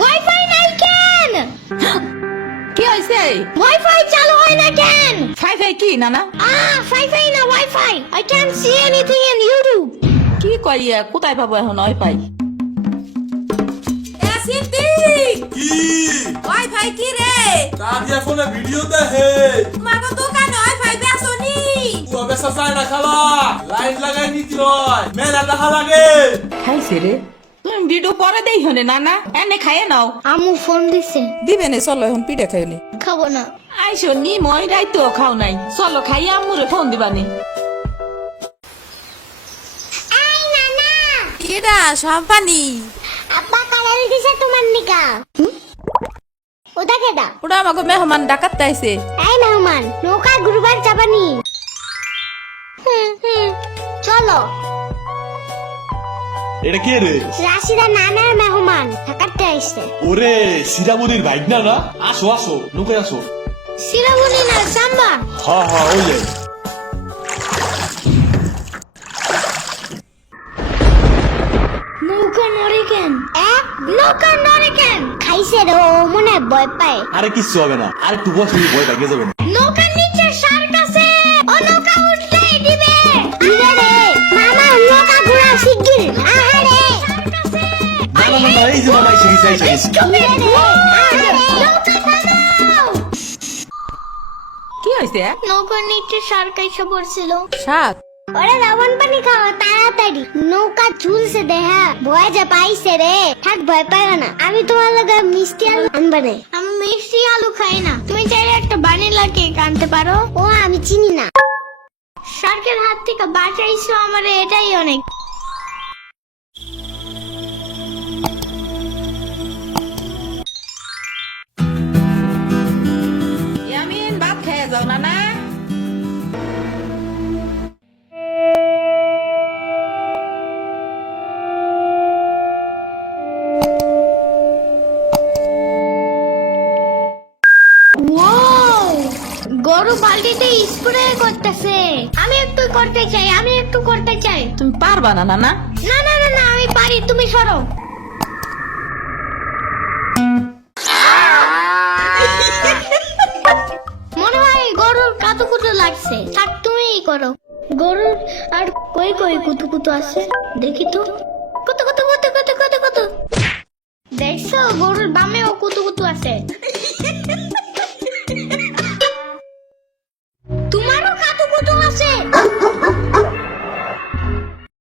Wifi নাই কেন? কি হয়েছে ওয়াইফাই চালু হয় না কেন? ফাই ফাই কি নানা? আহ ফাইফাই না wifi I can see anything in YouTube কি কইয়া কোথায় পাবো এখন ওই পাই কি? ওয়াইফাই কি রে? কাজিয়া ফোনে ভিডিও দেখে। মাগো দোকানে ওয়াইফাই বেসনি ও বেসা চায় না খালা। লাগাই নিতে হয়। মেলা দেখা লাগে। খাইছে রে। ভিডিও পরে দেই হনে নানা? এনে খাইয়ে নাও। আমু ফোন দিছে। দিবে নে চলো এখন পিঠা খাই নি। খাব না। আইসো নি মই রাইতো খাও নাই। চলো খাইয়া আম্মুরে ফোন দিবানি নানা! কেডা সম্পানি। আব্বা কালার দিছে তোমার নিকা। ওটা কেডা ওটা আমাকে মেহমান ডাকাত আইছে এই মেহমান নৌকা ঘুরবার যাবানি চলো। এটা কে রে? রাশিদা নানার মেহমান থাকাতে আইসে ওরে সিরাবুদির বাইক না? না আসো আসো নুকে আসো। সিরামুনি না সাম্বা হা হা ওই যে। নৌকা নড়ে কেন নৌকা নড়ে কেন খাইছে রে ও মনে হয় ভয় পায়। আরে কিচ্ছু হবে না। আর একটু বসে ভয় পাইকে যাবে না। নৌকার নিচে শার্ক আছে। ও নৌকা এই যে মামা এসে গেছে এসে গেছে দিবে রে আহারে নৌকা থামাও কি হয়েছে নৌকার নিচে শার্ক এসে পড়ছিল শাক ওরে লবণ পানি খাও তাড়াতাড়ি। নৌকা ঝুলছে দেহা। ভয় যে পাইছে রে। থাক ভয় না। আমি তোমার লগে মিষ্টি আলু আনবা না। আমি মিষ্টি আলু খাই না। তুমি চাইলে একটা বানিলা কেক আনতে পারো। ও আমি চিনি না। শার্কের হাত থেকে বাঁচাইছো আমার এটাই অনেক। গরু বালতিতে স্প্রে করতেছে। আমি একটু করতে চাই আমি একটু করতে চাই। তুমি পারবা না নানা। না না না না আমি পারি তুমি সরো। মনে হয় গরুর কাতু কুতু লাগছে। থাক তুমিই করো। গরুর আর কই কই কুতু কুতু আছে? দেখি তো। কত কত কত কত কত কত দেখছ গরুর বামেও কুতু কুতু আছে।